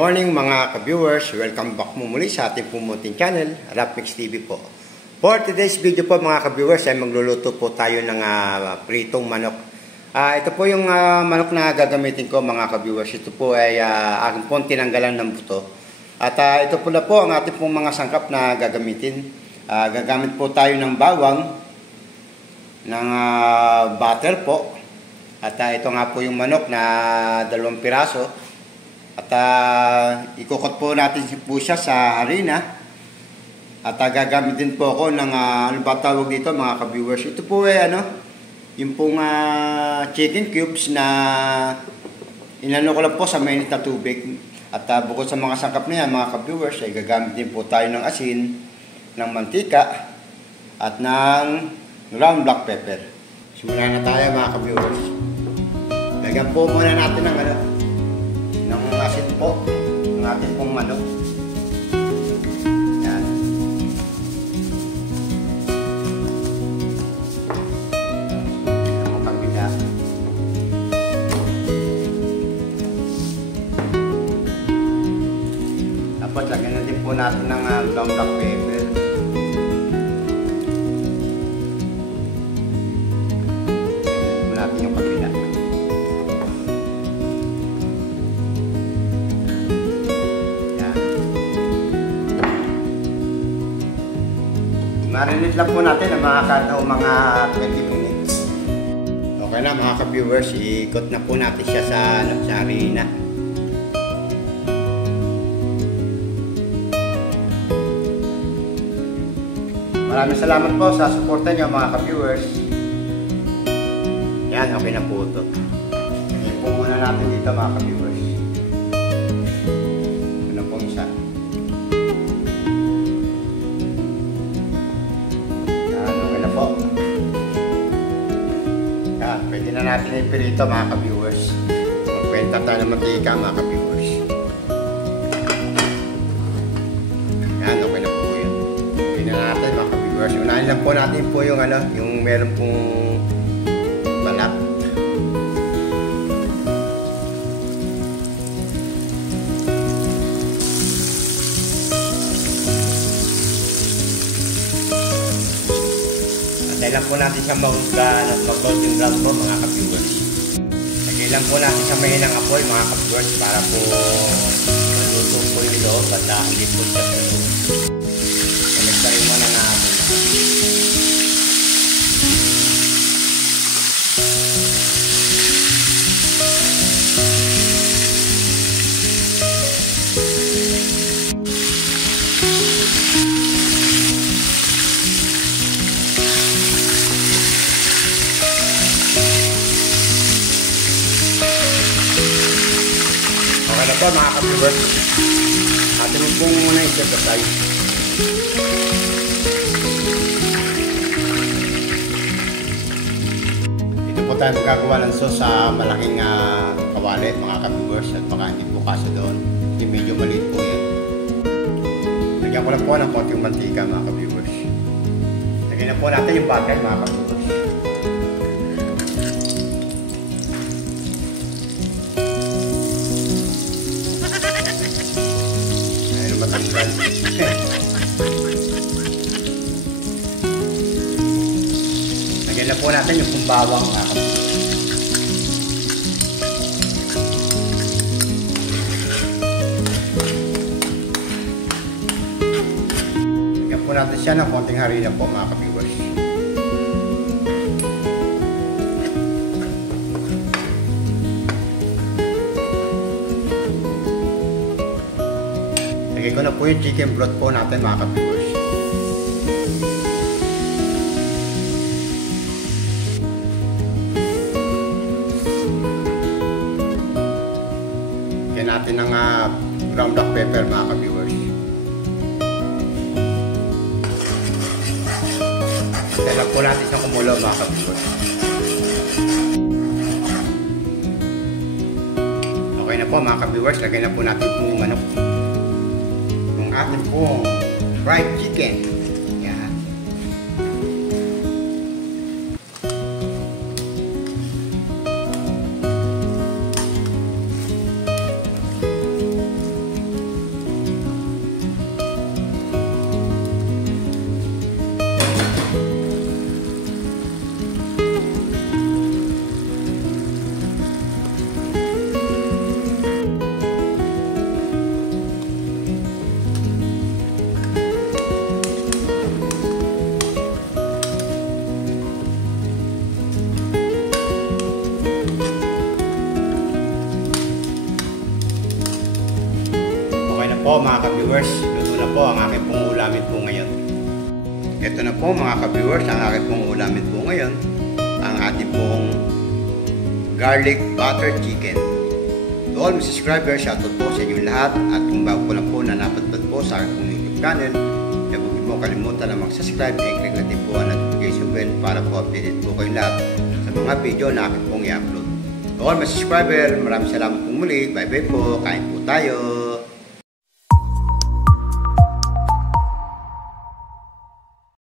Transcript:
morning mga ka-viewers, welcome back mo muli sa ating pumuting channel, Rapmix TV po. For today's video po mga ka-viewers ay magluluto po tayo ng pritong manok. Ito po yung manok na gagamitin ko mga ka-viewers. Ito po ay aking pong tinanggalan ng buto. At ito po na po ang ating pong mga sangkap na gagamitin. Gagamit po tayo ng bawang, ng butter po. At ito nga po yung manok na 2 piraso. At ikukot po natin po siya sa harina. At gagamit din po ako ng ano ba tawag dito mga ka-viewers. Ito po ay yung pong chicken cubes na inano ko lang po sa mainit na tubig. At bukod sa mga sangkap na yan mga ka-viewers ay gagamit din po tayo ng asin, ng mantika at ng ground black pepper. Simulan na tayo mga ka-viewers. Lagyan po muna natin ng asin po ng ating pong manok. Yan. Ang kabila. Tapos lagyan na din po natin ng ground black pepper. Lagyan po natin yung kabila. Marinate lang po natin ang mga 20 minutes. Okay na mga ka-viewers, ikot na po natin siya sa harina. Maraming salamat po sa suporta niyo mga ka-viewers. Yan, okay na po ito. Ipo muna natin dito mga ka-viewers. Ito na po isa. Pwede na natin ipirito mga ka-viewers. Magkwenta tayo ng mantika mga ka-viewers. Yan, okay na po yun. Pwede na natin mga ka-viewers. Unahin lang po natin po yung yung meron pong balat. Lagay lang po natin sa mag-golden brown po mga ka-viewers. Lagay lang po natin sa mahinang apoy mga ka-viewers para po maluto po yung loob at hindi po siya sa loob. Nagtarin mo na nga ako. Okay na po mga ka-viewers. Atin mo pong muna i-set aside. Dito po tayo magagawa ng sauce sa malaking kawali mga ka-viewers. At baka hindi po kaso doon. Hindi medyo maliit po yan. Lagyan ko lang po ng konting mantika mga ka-viewers. Lagyan na po natin yung butter mga ka-viewers. Lagyan na po natin yung bawang mga kapatid. Lagyan po natin siya ng konting harina po mga ka-viewers. Lagyan ko na po yung chicken broth po natin mga ka-viewers. Lagyan natin ng ground black pepper mga ka-viewers. Lagyan po natin sa kumulo mga ka-viewers. Okay na po mga ka-viewers, lagyan na po natin yung manok. Atin pong fried chicken. Yan. Ito na po mga ka-viewers, ang aking pong ulamin po ngayon, ang ating pong garlic butter chicken. To all my subscribers, shoutout po sa inyong lahat. At kung bago po lang po na napadpad po sa aking pong YouTube channel, huwag po kalimutan na mag-subscribe and click natin po ang notification bell para po updated po kayong lahat sa mga video na aking pong i-upload. To all my subscribers, maraming salamat po muli. Bye bye po, kain po tayo.